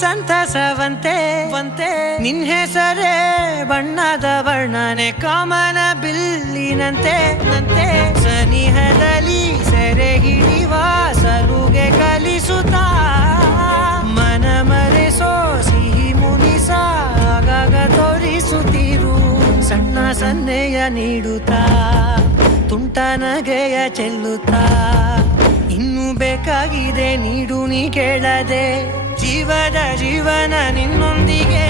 ಸಂತಸವಂತೆ ನಿನ್ ಹೆಸರೇ ಬಣ್ಣದ ವರ್ಣನೆ ಕಾಮನ ಬಿಲ್ಲಿನಂತೆ ಸನಿಹದಲ್ಲಿ ಸೆರೆ ಹಿಡಿವ ಸಲುಗೆ ಕಲಿಸುತ್ತಾ ಮನ ಮರೆಸೋ ಸಿಹಿ ಮುನಿಸ ಆಗಾಗ ತೋರಿಸುತ್ತಿರು ಸಣ್ಣ ಸನ್ನೆಯ ನೀಡುತ್ತಾ ತುಂಟ ನಗೆಯ ಚೆಲ್ಲುತ್ತಾ ಇನ್ನು ಬೇಕಾಗಿದೆ ನೀಡು ನೀ ಕೇಳದೆ ಜೀವನ ನಿನ್ನೊಂದಿಗೆ